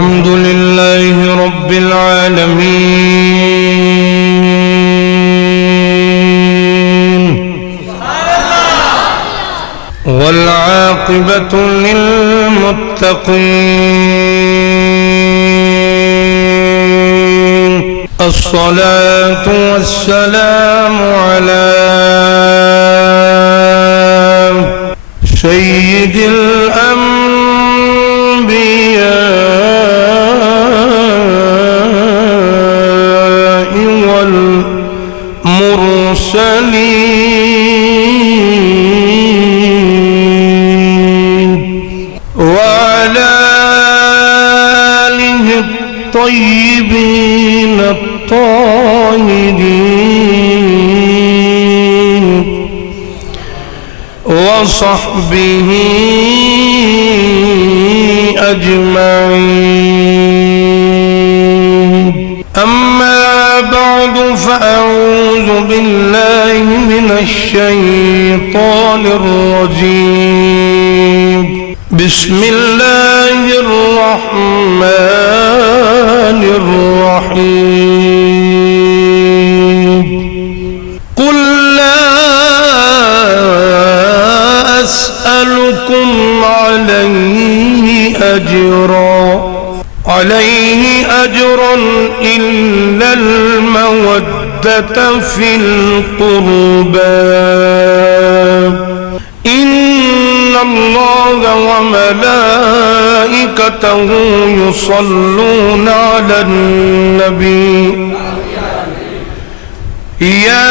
الحمد لله رب العالمين والعاقبة للمتقين الصلاة والسلام على سيد الأنبياء والمرسلين وعلى آله الطيبين الطاهرين وصحبه أجمعين. أما بعد فأعوذ بالله من الشيطان الرجيم. بسم الله الرحمن الرحيم. قل لا أسألكم عليه أجرا إلا المودة في القربى. إن الله وملائكته يصلون على النبي يا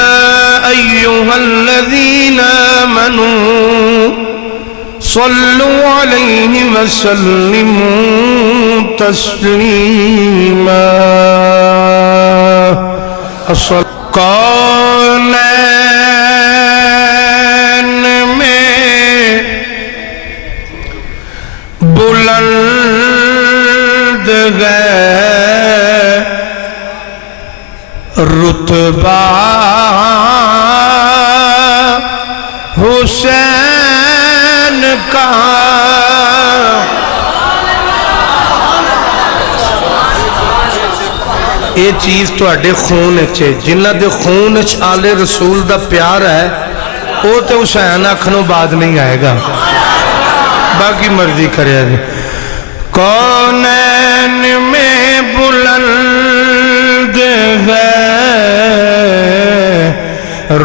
أيها الذين آمنوا صلوا عليه وسلموا تسليما. کونین میں بلند ہے رتبہ حسین کا. یہ چیز تواڈے خون وچ ہے. جنہاں دے خون وچ آل رسول دا پیار ہے وہ تے حسین آکھنوں بعد نہیں آئے گا. باقی مرضی کرے جی. کونین میں بلند ہے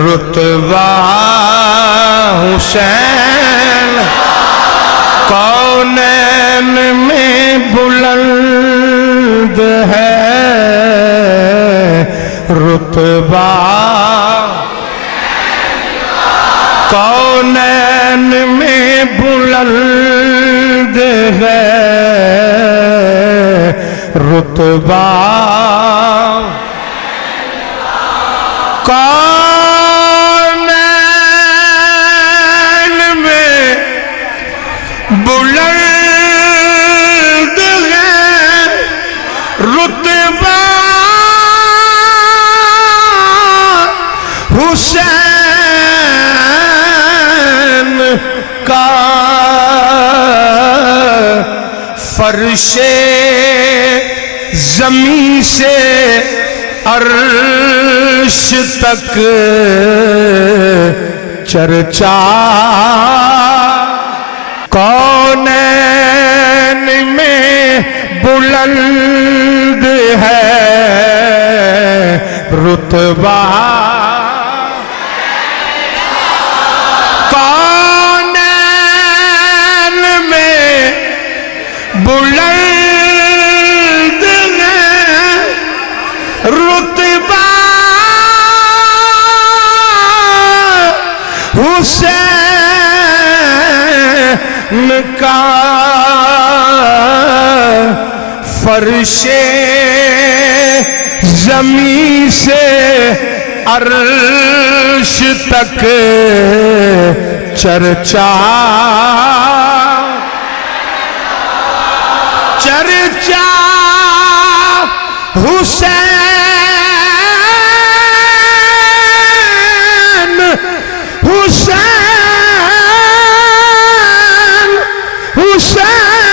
رتبہ حسین. کونین میں بلند ہے رتبہ. کونین میں بلند ہے رتبہ. کونین میں بلند ہے رتبہ حسین کا. فرش زمین سے عرش تک چرچا. کونین میں بلند ہے رتبہ. کونین میں بلند ہے رتبہ حسین کا. فرش زمین سے عرش تک چرچا. چرچا حسین حسین حسین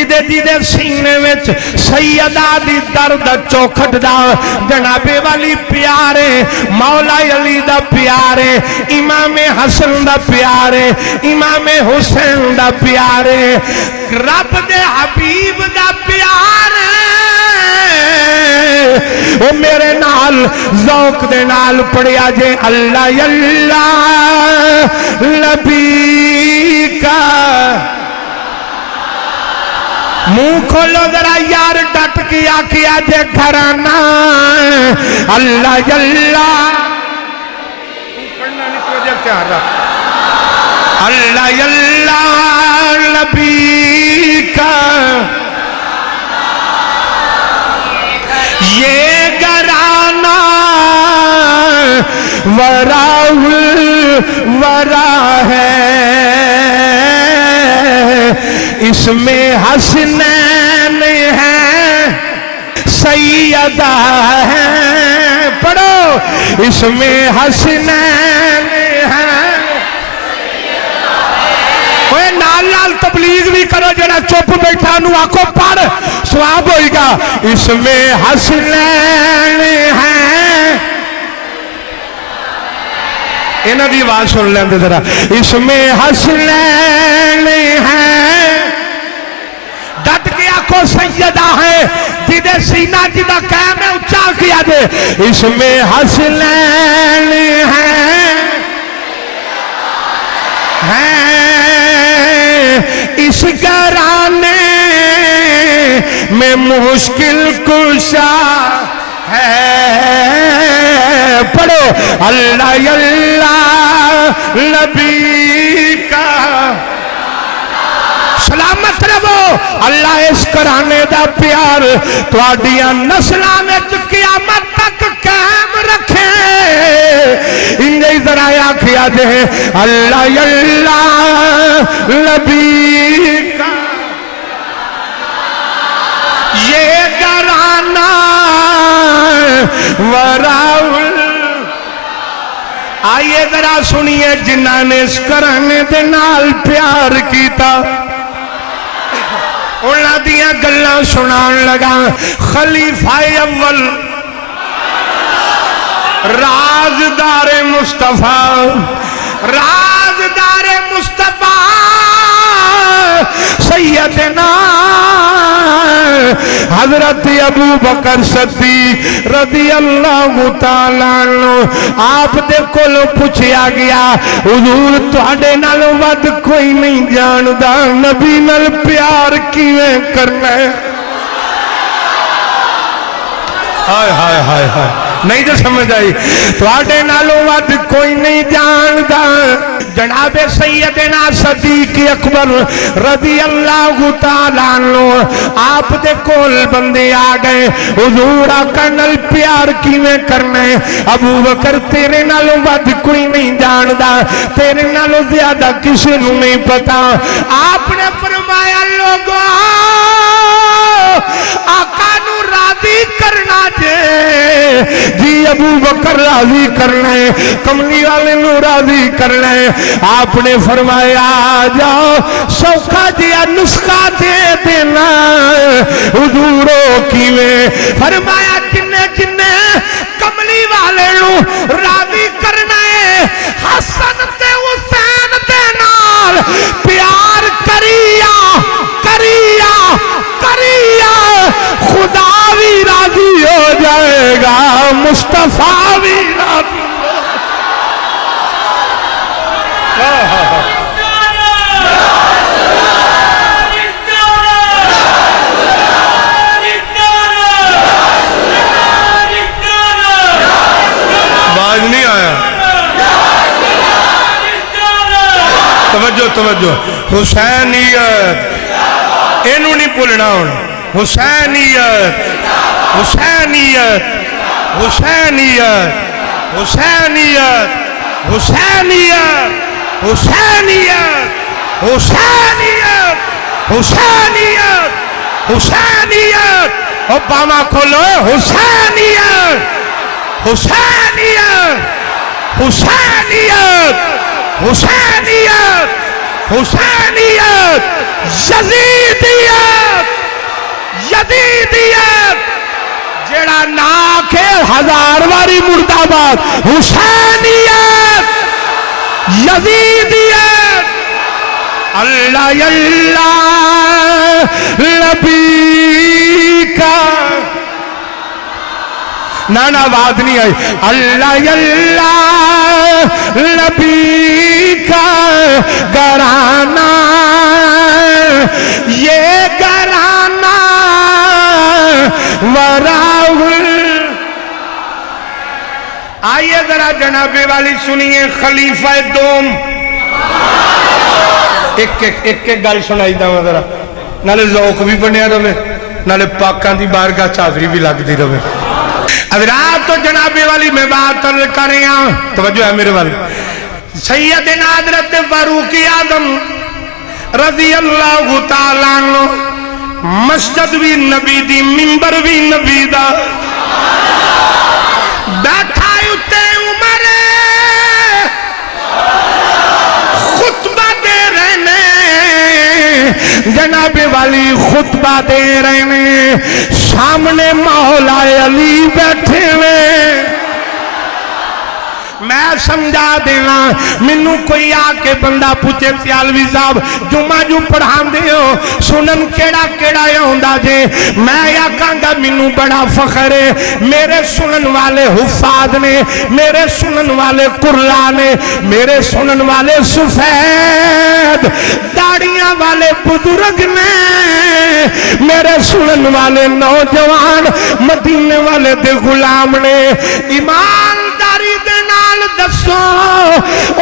جدے جدے سینے وچ سیدہ دی درد چوکھٹ دا جنابے والی پیارے مولا علی دا پیارے امام حسن دا پیارے امام حسین دا پیارے رب دے حبیب دا پیارے وہ میرے نال ذوق دے نال پڑھیا جے اللہ اللہ لبیکا منہ کھولو ذرا یار ڈٹ کیا جے گھرانا اللہ اللہ اللہ اللہ لبیکا یہ گرانا ورا ہے اس میں حسنین ہیں سیدہ ہیں پڑھو اس میں حسنین ہیں نال نال تبلیغ بھی کرو جڑا چپ بیٹھا نو آکو پڑھ سواب ہوئی گا اس میں حسنین ہیں انہاں دی آواز سن لیندے ذرا اس میں حسنین ہیں ڈٹ کے آکو سیدہ ہے جدے سینہ جدہ قیم ہے اچھا کیا دے اس میں حسنین ہیں اس گرانے میں مشکل کشا ہے پڑھو اللہ اللہ لبیکا سلامت رہو اللہ اس کرانے دا پیار تواڈیاں نسلاں وچ قیامت تک قائم رکھے انہیں ذرا آکھیا دے اللہ اللہ لبیکا یہ گرانا وراول آئیے ذرا سنیے جنہاں نے اس کرانے دے نال پیار کیتا انہاں دیاں گلاں سنان لگا خلیفہ اول رازدار مصطفیٰ رازدار مصطفیٰ سیدنا حضرت ابو بکر صدیق رضی اللہ تعالیٰ عنہ آپ دے کولو پوچھیا گیا حضور تہاڈے نالوں ود کوئی نہیں جاندا نبی نال پیار کیویں کرنا ہے ہائے ہائے ہائے ہائے نہیں جو سمجھ آئی تواڈے نالوں ود کوئی نہیں جاندا جناب سیدنا صدیق اکبر رضی اللہ تعالیٰ عنہ آپ دے کول بندے آ گئے حضور آقا نال پیار کیویں کرنا ہے ابو بکر تیرے نالوں ود کوئی نہیں جاندا تیرے نالوں زیادہ کسی نوں نہیں پتا آپ نے فرمایا لوگوں آقا نو راضی کرنا جے جی ابو بکر راضی کرنا ہے کملی والے نو راضی کرنا ہے آپ نے فرمایا جاؤ سوکھا جیا نسخہ دے دینا حضوروں کیویں فرمایا جننے جننے کملی والے نو راضی کرنا ہے حسن تے حسین دے نال پیار کریا کریا کریا خدا بھی راضی ہو جائے گا مصطفیٰ بھی راضی باز نہیں آیا توجہ توجہ حسینیت اینو نہیں بولنا ہوں حسینیت حسینیت حسینیت حسینیت حسینیت حسینیت حسینیت حسینیت حسینیت اوباما کھولو حسینیت حسینیت حسینیت حسینیت حسینیت، یزیدیت، یزیدیت جڑا نا کے ہزار واری مرداباد، حسینیت، یزیدیت، اللہ اللہ لبیکا، نانا آواز نہیں آئی، اللہ اللہ لبیکا گرانا، یہ گرانا وراول۔ آئیے ذرا جناب والی سنیے خلیفہ دوم، ایک گل سنائی دا ذرا، نالے ذوق بھی بنیا رہے، نالے پاکاں دی بارگاہ چادری بھی لگ دی رہے۔ حضرات تو جناب والی میں بات کر رہے ہیں، توجہ ہے میرے والی، سیدنا حضرت فاروق اعظم رضی اللہ تعالیٰ عنہ، مسجد بھی نبی دی، منبر بھی نبی دا، بیٹھا اتے عمر خطبہ دے رہنے، جناب والی خطبہ دے رہنے، سامنے مولا علی بیٹھے ہوئے۔ میں سمجھا دینا، منو کوئی آکے بندہ پوچھے سیالوی صاحب جمعہ جو پڑھان دے ہو سنن کیڑا کیڑا ہوندہ جے، میں یا کہاں منو بڑا فخر ہے، میرے سنن والے حفاظ نے، میرے سنن والے قرآ نے، میرے سنن والے سفید داڑیاں والے بزرگ نے، میرے سنن والے نوجوان مدینے والے دے غلام نے۔ ایمانداری دے نال دسو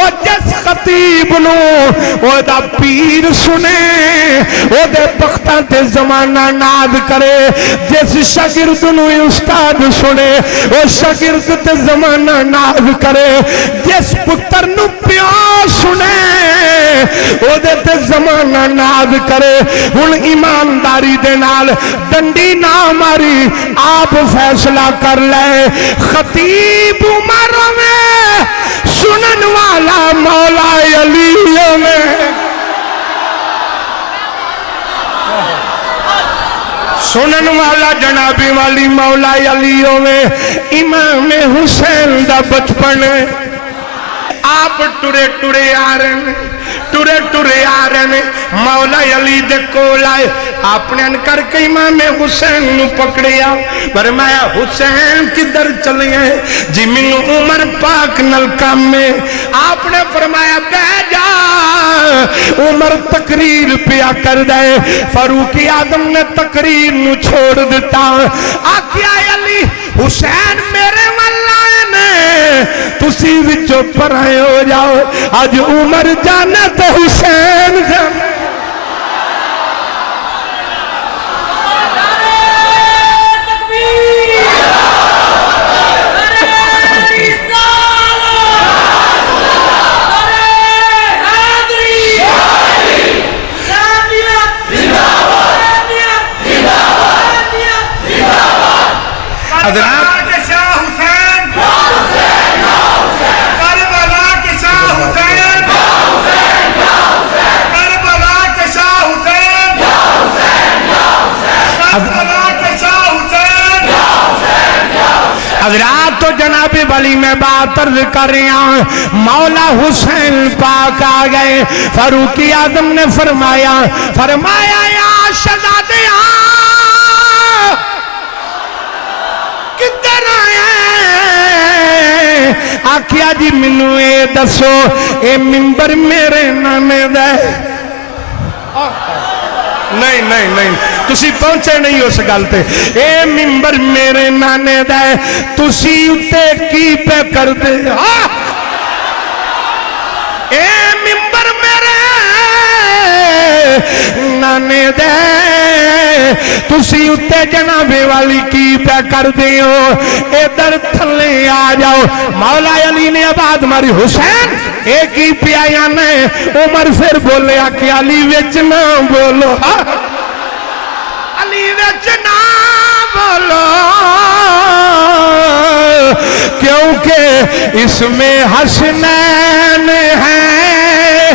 او جس خطیب نو او دا پیر سنے، او دے بختاں تے زمانہ ناد کرے، جس شاگرد نو استاد سنے او شاگرد تے زمانہ ناد کرے، جس پتر نو پیو سنے او دے تے زمانہ ناد کرے۔ ہن ایمانداری دے نال ڈنڈی نہ ماری، آپ فیصلہ کر لے، خطیب عمر میں سنن والا مولا علی میں، سنن والا جنابی والی مولا علی میں، امام حسین دا بچپن آپ ٹورے ٹورے آ رہے ہیں، ٹورے ٹورے آ رہے ہیں، مولا علی دے کول آئے، آپ نے انکر کے امام حسین نو پکڑیا، فرمایا حسین کدھر چلے ہیں؟ جی من عمر پاک نلکام میں۔ آپ نے فرمایا بہ جا، عمر تقریر پیا کر دے۔ فاروق اعظم نے تقریر نو چھوڑ دیتا، آکیا علی حسین میرے واللہ نے تسی وچو پرائے ہو جاؤ، آج عمر جانا تو حسین جانا۔ حضرات تو جناب والی میں بات عرض کر رہے ہیں، مولا حسین پاک آ گئے، فاروق اعظم نے فرمایا یا شہزادیاں کدھر آئے؟ آکھیا جی منو اے دسو اے منبر میرے نانے دے؟ نہیں نہیں نہیں، تسی پہنچے نہیں اس گلتے، اے منبر میرے نانے دے، تسی اتے کی پہ کر دے؟ اے منبر میرے نانے دے، تسی اتے جنابے والی کی پہ کر دیو، ادھر تھلے آ جاؤ۔ مولا علی نے آواز ماری حسین ایک ہی پیایا نے، عمر پھر بولے کہ علی وچ نہ بولو، علی وچ نہ بولو، کیونکہ اس میں حسنین ہیں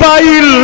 22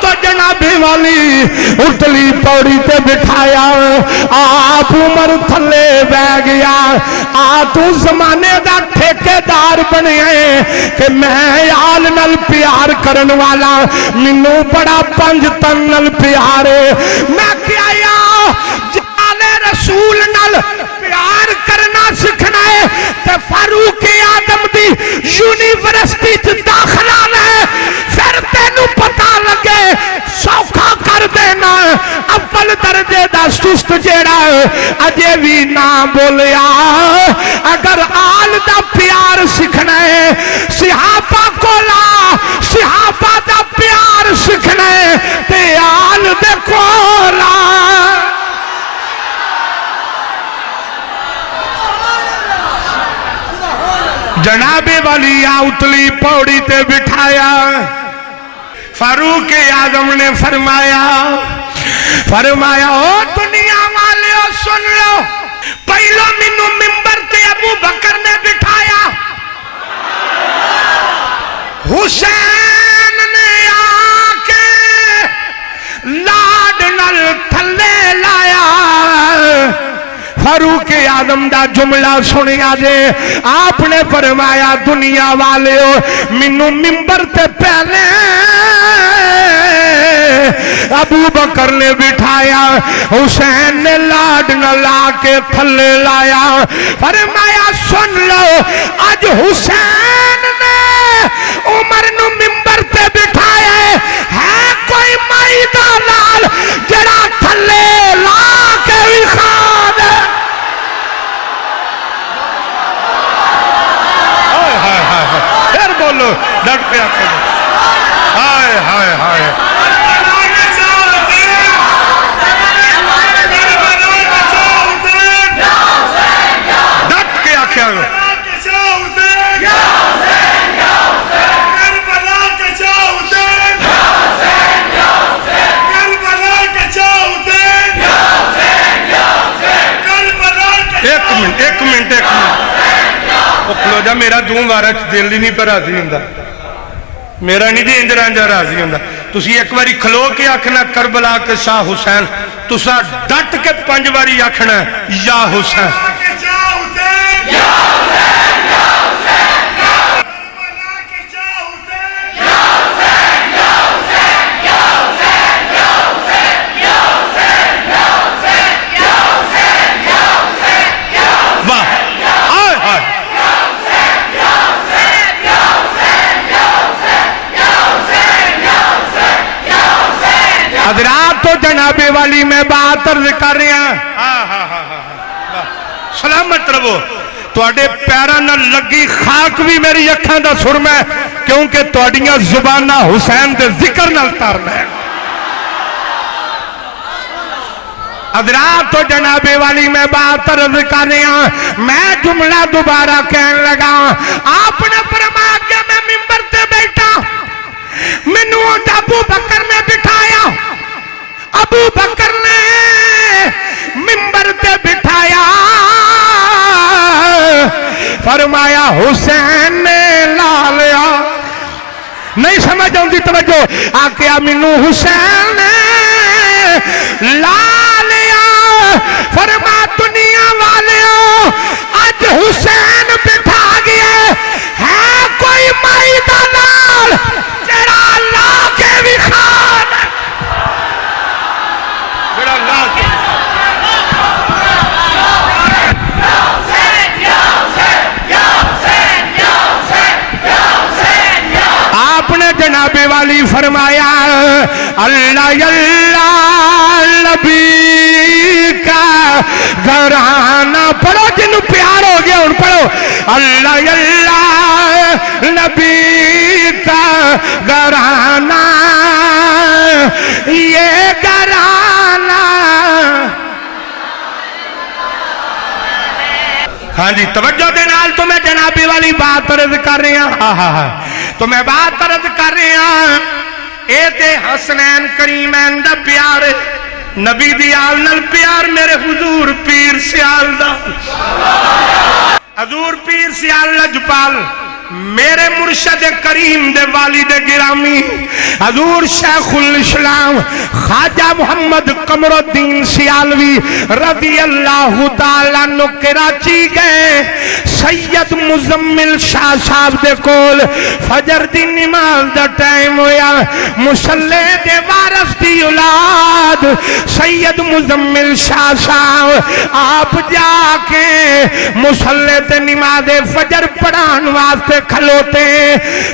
تو جنابی والی اتلی پوڑی تے بٹھایا آپ عمر تھلے بہ گیا تو زمانے دا ٹھیکیدار بنے کہ میں آل نل پیار کرن والا منو بڑا پنج تن نل پیارے میں کیا یا جالے رسول نل پیار کرنا سکھنا ہے تے فاروق آدم دی یونیورسٹی تے داخلہ ہے پھر تینوں پتا لگے سوکھا کر دینا اول درجے دا سست جیڑا اجے بھی نہ بولیا اگر آل دا پیار سکھنا ہے صحابہ کو لا صحابہ دا پیار سکھنا ہے تے آل دے کو لا جناب والی اتلی پوڑی تے بٹھایا فاروق اعظم نے فرمایا او دنیا والے سن لو پہلو منو منبر تے ابو بکر نے بٹھایا حسین نے آکے لاڈ نل تھلے لایا فاروق اعظم دا جملہ سنیا جے آپ نے فرمایا دنیا والے منو منبر تے پہلے ابو بکر نے بٹھایا حسین نے لاڈ نہ لا کے تھلے لایا فرمایا سن لو آج حسین نے عمر نو منبر تے بٹھایا ہے کوئی مائی دا لال جڑا تھلے لا کے بھی خان ہے پھر بولو ڈٹ پہ آکے ہائے ہائے ہائے ڈٹ کے آکے آگے ایک منٹ کھلو جا میرا دوں وارا دل ہی نہیں پر راضی ہوندا میرا نہیں جی انج رانجا راضی ہوندا تسی ایک باری کھلو کے آکھنا کربلا کے شاہ حسین تسا ڈٹ کے 5 باری آکھنا یا حسین حضرات تو جنابے والی میں بات عرض کر رہے ہیں سلامت رہو تواڈے پیراں نال لگی خاک بھی میری اکھاں دا سرما ہے کیونکہ تواڈیاں زباناں حسین دے ذکر نال تارنا ہے حضرات تو جنابے والی میں بات عرض کر رہے ہیں میں جملہ دوبارہ کہنے لگا آپ نے فرمایا کہ میں منبر تے بیٹھا منو ابو بکر نے بٹھایا ابو بکر نے منبر تے بٹھایا فرمایا حسین نے لا لیا نہیں سمجھ آؤں دی توجہ آکیا منو حسین نے لا لیا فرما دنیا والے آج حسین بٹھا گیا ہے کوئی مائی دا لال جڑا اللہ کے بھی خان جڑا اللہ کے آپ نے جناب والی فرمایا اللہ اللہ نبی کا گھرانہ پڑھو جنہوں پیار ہو گیا ان پڑھو اللہ اللہ نبی کا گھرانہ یہ گھرانہ ہاں جی توجہ دے نال تو میں جنابی والی بات عرض کر رہی ہاں تو میں بات عرض کر رہی ہاں اے تے حسنین کریمین دا پیار نبی دی آل نال پیار میرے حضور پیر سیال دا حضور پیر سیال لجپال میرے مرشد کریم دے والد گرامی حضور شیخ الاسلام خواجہ محمد قمر الدین سیالوی رضی اللہ تعالیٰ عنہ کراچی گئے سید مزمل شاہ صاحب دے کول فجر دی نماز دا ٹائم ہویا مسلح دے وارث دی اولاد سید مزمل شاہ صاحب آپ جا کے مسلح تے نماز فجر پڑھان واسطے کھلوتے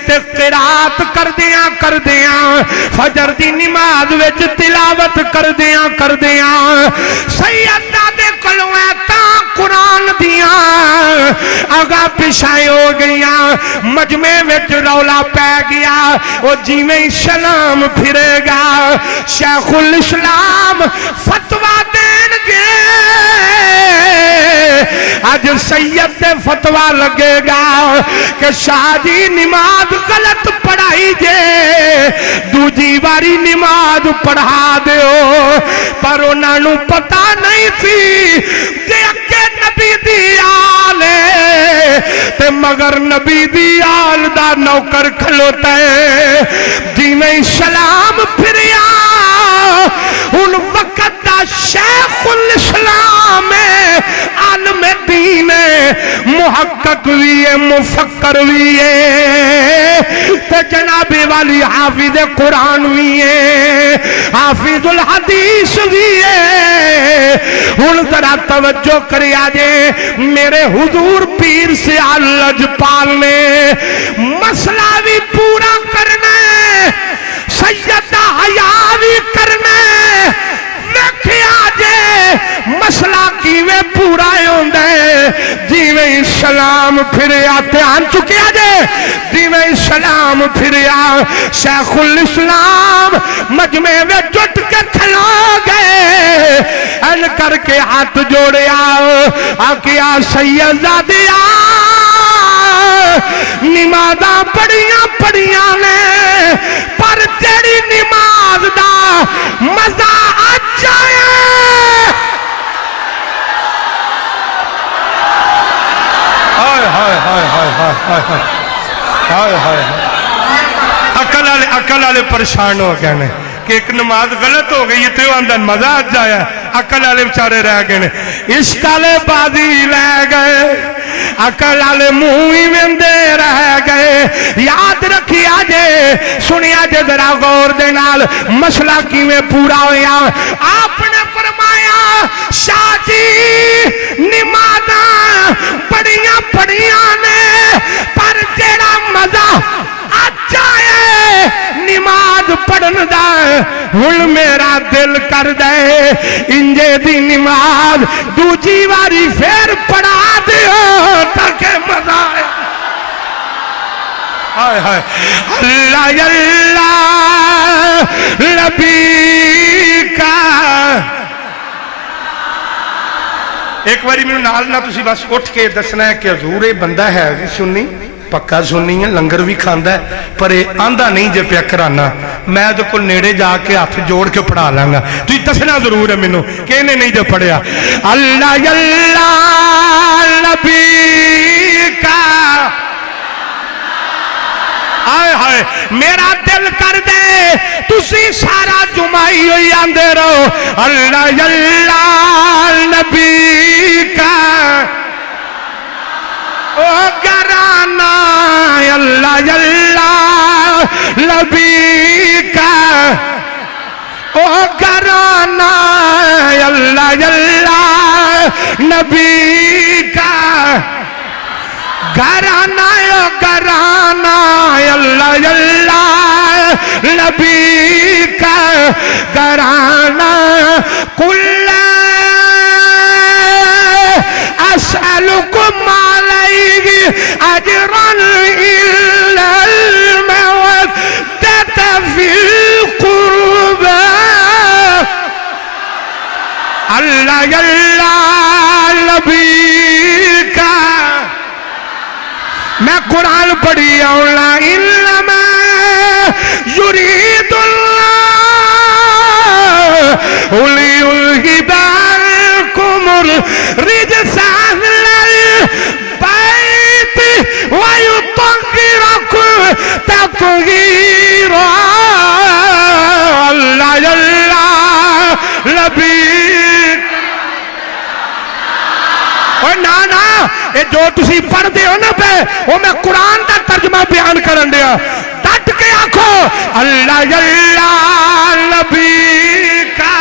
تے قرات کر دیاں فجر دی نماز وچ تلاوت کر دیاں سیدہ دے کلویں تاں قرآن دیاں آگا پیشائیں ہو گیاں مجمع وچ رولا پہ گیا وہ جیویں سلام پھرے گا شیخ الاسلام فتوہ دین گے آج سید دے فتوہ لگے گا کہ شاہ جی نماز غلط پڑھائی جے دوجی باری نماز پڑھا دیو پر انہوں پتہ نہیں تھی کہ اکے نبی دی آلے تے مگر نبی دی آل دا نوکر کھلوتا ہے جیویں سلام پھریا ان وقت دا شیخ الاسلام عالم دین محقق بھی ہے مفکر بھی ہے تے جناب والی حافظ قرآن بھی ہے حافظ الحدیث بھی ہے ان ذرا توجہ کرے آجے میرے حضور پیر سے لجپال نے مسئلہ بھی پورا کرنا ہے سیدہ حیا بھی کرنا ہے ویکھے آجے مسئلہ کیویں پورا ہوندے جیویں سلام پھریا دھیان چکے آجے جیویں سلام پھریا شیخ الاسلام مجمع میں جٹ کے کھلو گئے ان کر کے ہاتھ جوڑیا آکیا سیدہ دیا نمازاں پڑھیاں نے پر تیری نماز دا مزہ آجائے عقل والے پریشان ہو گئے کہ ایک نماز غلط ہو گئی تو اندر مزہ آ جایا عقل والے بیچارے رہ گئے عشق والے بازی لے گئے عقل والے منہ ہی ویندے رہ گئے یاد رکھیا جے سنیا جے ذرا غور دے نال مسئلہ کیویں پورا ہویا آپ نے فرمایا شاہ جی نمازاں پڑھیاں نے پر جیڑا مزہ آجائے نماز پڑھن دا ہن میرا دل کر دے انجے دی نماز دوجی واری پھر پڑھا دیو تاکہ مزہ آئے اللہ اللہ لبیکا ایک باری میں نال نہ تسی بس اٹھ کے دسنا ہے کہ حضور یہ بندہ ہے سنی پکا سنی ہے لنگر بھی کھاندا ہے پر آندہ نہیں جے پیا کرانا میں تو کل نیڑے جا کے ہاتھ جوڑ کے پڑھا لانگا تو یہ دسنا ضرور ہے منو کہ انہیں نہیں جے پڑھیا اللہ اللہ نبی کا آئے ہائے میرا دل کر دے تسی سارا جمعی ہوئی آندے رہو اللہ اللہ نبی کا او گرانا اللہ اللہ نبی کا او گرانا اللہ اللہ نبی کا گرانا گرانا اللہ اللہ نبی کا گرانا کل اسألکم علیہ اجرا الا المودۃ فی القربى اللہ اللہ نبی کا میں قرآن پڑھی اولا انما یرید اللہ لیذہب عنکم الرجس اہل البیت ویطہرکم یہ جو تسی پڑھ دے ہو نا پہ وہ میں قرآن دا ترجمہ بیان کرن دیا ڈٹ کے آنکھو اللہ اللہ نبی کا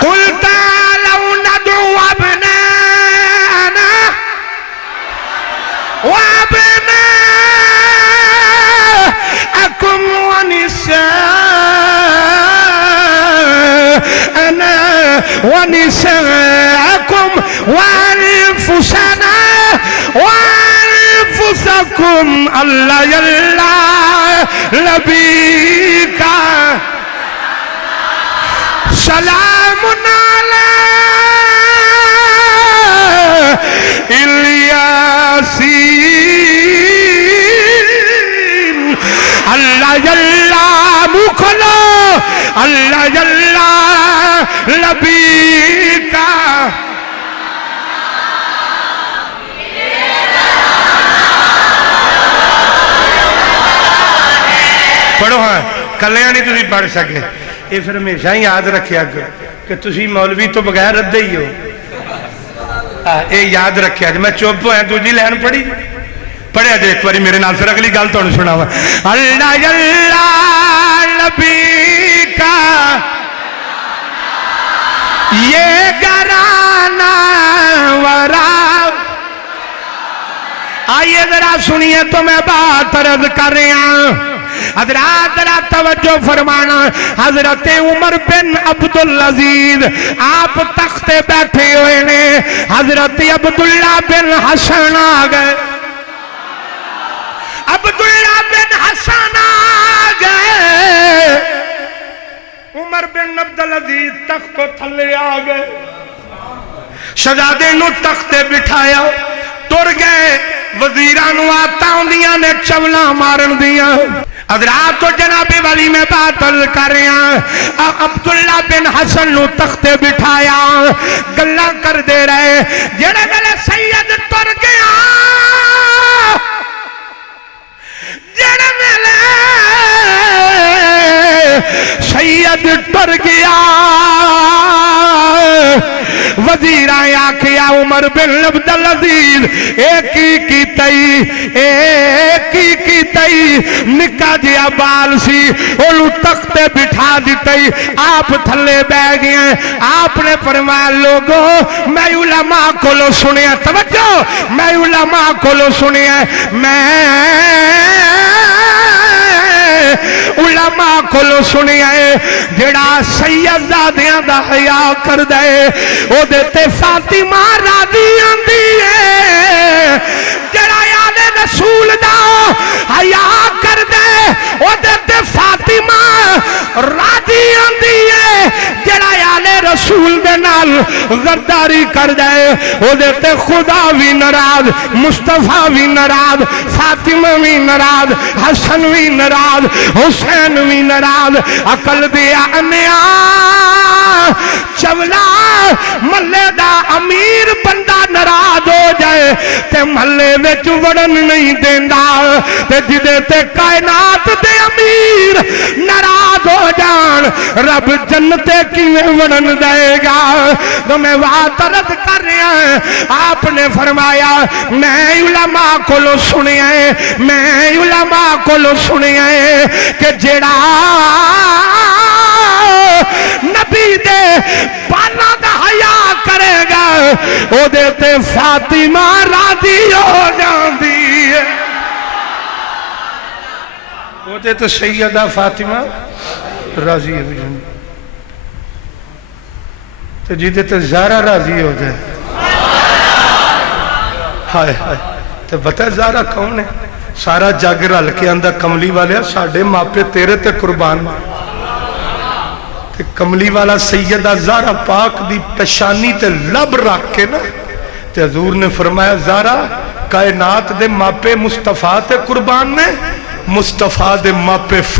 قل تعالوا ندعو ابناءنا وابناءكم ونساءكم وانفسنا وانفسكم اللہ اللہ نبی کا سلام علی الیاسین اللہ اللہ مکھلو اللہ اللہ نبی کا پڑھو ہاں کلیاں نہیں تسی پڑھ سکے یہ پھر ہمیشہ ہی یاد رکھیا کہ تسی مولوی تو بغیر ردے ہی ہو یہ یاد رکھیا میں چپ ہوا دوجی لین پڑھی پڑھیا جو ایک باری میرے نال پھر اگلی گل تو سنا ہوا اللہ اللہ نبی کا یہ گھرانہ ورا آئیے ذرا سنیے تو میں بات عرض کر رہا ہوں حضرات ذرا توجہ فرمانا حضرت عمر بن عبدالعزیز آپ تخت بیٹھے ہوئے نے حضرت عبداللہ بن حسن آ گئے عبداللہ بن حسن آ گئے عمر بن عبدالعزیز تخت کو تھلے آ گئے شہزادے نو تخت بٹھایا تر گئے وزیرانو آتا ہوندیاں نے چولا مارن دیاں حضرات تو جناب والی میں بات کر رہے ہیں عبداللہ بن حسن نو تختے بٹھایا گلہ کر دے رہے جڑے گلے سید تر گیا جڑے گلے سید تر گیا وزیر آیا کیا عمر بن عبدالعزیز ایک ہی کی تئی نکا جیا بال سی اولو تختے بٹھا دیتئی آپ تھلے بے گئے آپ نے فرمایا لوگوں میں علماء کو لو سنے توجہ میں علماء کو لو سنے علماء کو لو سنی ہے جڑا سیدزادیاں دا حیاء کر دے او دیتے فاطمہ راضی آندی ہے جڑا یاد رسول دا حیاء کر دے او دیتے فاطمہ راضی آندی ہے جڑا یاد رسول دے نال غداری کر دے او دیتے خدا بھی ناراض مصطفیٰ بھی ناراض فاطمہ بھی ناراض حسن بھی ناراض حسین بھی ناراض عقل دیا انیا چولا ملے دا امیر بندہ ناراض ہو جائے تے ملے وچ وڑن نہیں دیندا تے جدے تے کائنات دے امیر ناراض ہو جان رب جنتے کیویں وڑن دے گا تو میں بات عرض کر رہا ہوں آپ نے فرمایا میں علماء کو لو سنیا ہے میں علماء کو لو سنیا ہے کہ جڑا نبی دے بالا دا حیاء کرے گا او دیتے فاطمہ راضی ہو جاندی ہے او دیتے سیدہ فاطمہ راضی ہو جاندی تو جی دیتے زہرہ راضی ہو جائے ہائے ہائے تو بتا زہرہ کون ہے سارا جگ رل کے اندر کملی والے ساڑھے ماپے تیرے تے قربان تے کملی والا سیدہ زہرہ پاک دی پشانی تے لب رکھ کے نا تے حضور نے فرمایا زہرہ کائنات دے ماپے مصطفیٰ تے قربان نے مصطفیٰ دے ماپے